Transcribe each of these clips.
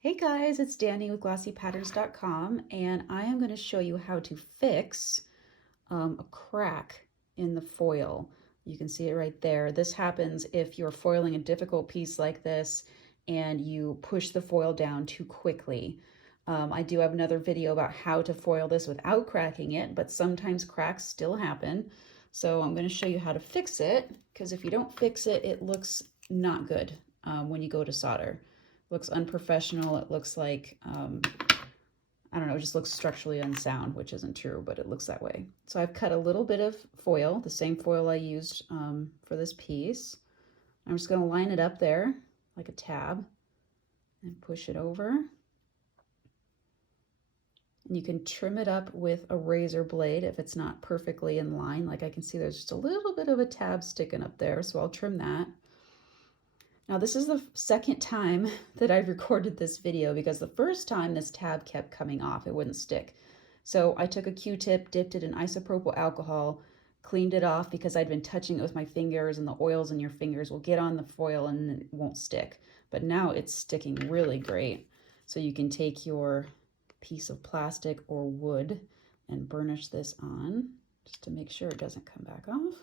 Hey guys, it's Danny with GlossyPatterns.com, and I am going to show you how to fix a crack in the foil. You can see it right there. This happens if you're foiling a difficult piece like this and you push the foil down too quickly. I do have another video about how to foil this without cracking it, but sometimes cracks still happen. So I'm going to show you how to fix it, because if you don't fix it, it looks not good when you go to solder. Looks unprofessional. It looks like, I don't know, it just looks structurally unsound, which isn't true, but it looks that way. So I've cut a little bit of foil, the same foil I used for this piece. I'm just going to line it up there like a tab and push it over. And you can trim it up with a razor blade if it's not perfectly in line. Like I can see there's just a little bit of a tab sticking up there, so I'll trim that. Now this is the second time that I've recorded this video, because the first time this tab kept coming off, it wouldn't stick. So I took a Q-tip, dipped it in isopropyl alcohol, cleaned it off because I'd been touching it with my fingers, and the oils in your fingers will get on the foil and it won't stick. But now it's sticking really great. So you can take your piece of plastic or wood and burnish this on just to make sure it doesn't come back off.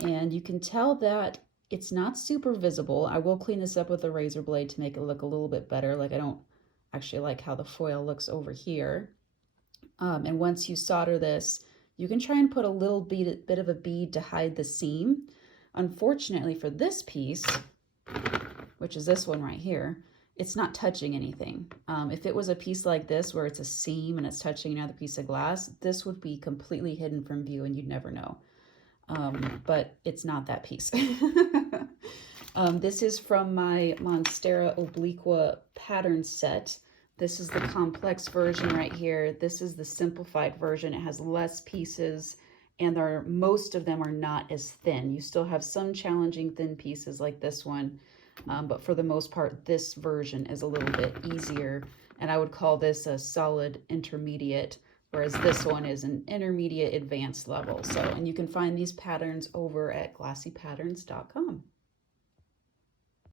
And you can tell that it's not super visible. I will clean this up with a razor blade to make it look a little bit better. Like I don't actually like how the foil looks over here. And once you solder this, you can try and put a little bit of a bead to hide the seam. Unfortunately for this piece, which is this one right here, it's not touching anything. If it was a piece like this where it's a seam and it's touching another piece of glass, this would be completely hidden from view and you'd never know. But it's not that piece. This is from my Monstera Obliqua pattern set. This is the complex version right here. This is the simplified version. It has less pieces, and most of them are not as thin. You still have some challenging thin pieces like this one, but for the most part, this version is a little bit easier, and I would call this a solid intermediate, whereas this one is an intermediate advanced level. So, and you can find these patterns over at GlossyPatterns.com.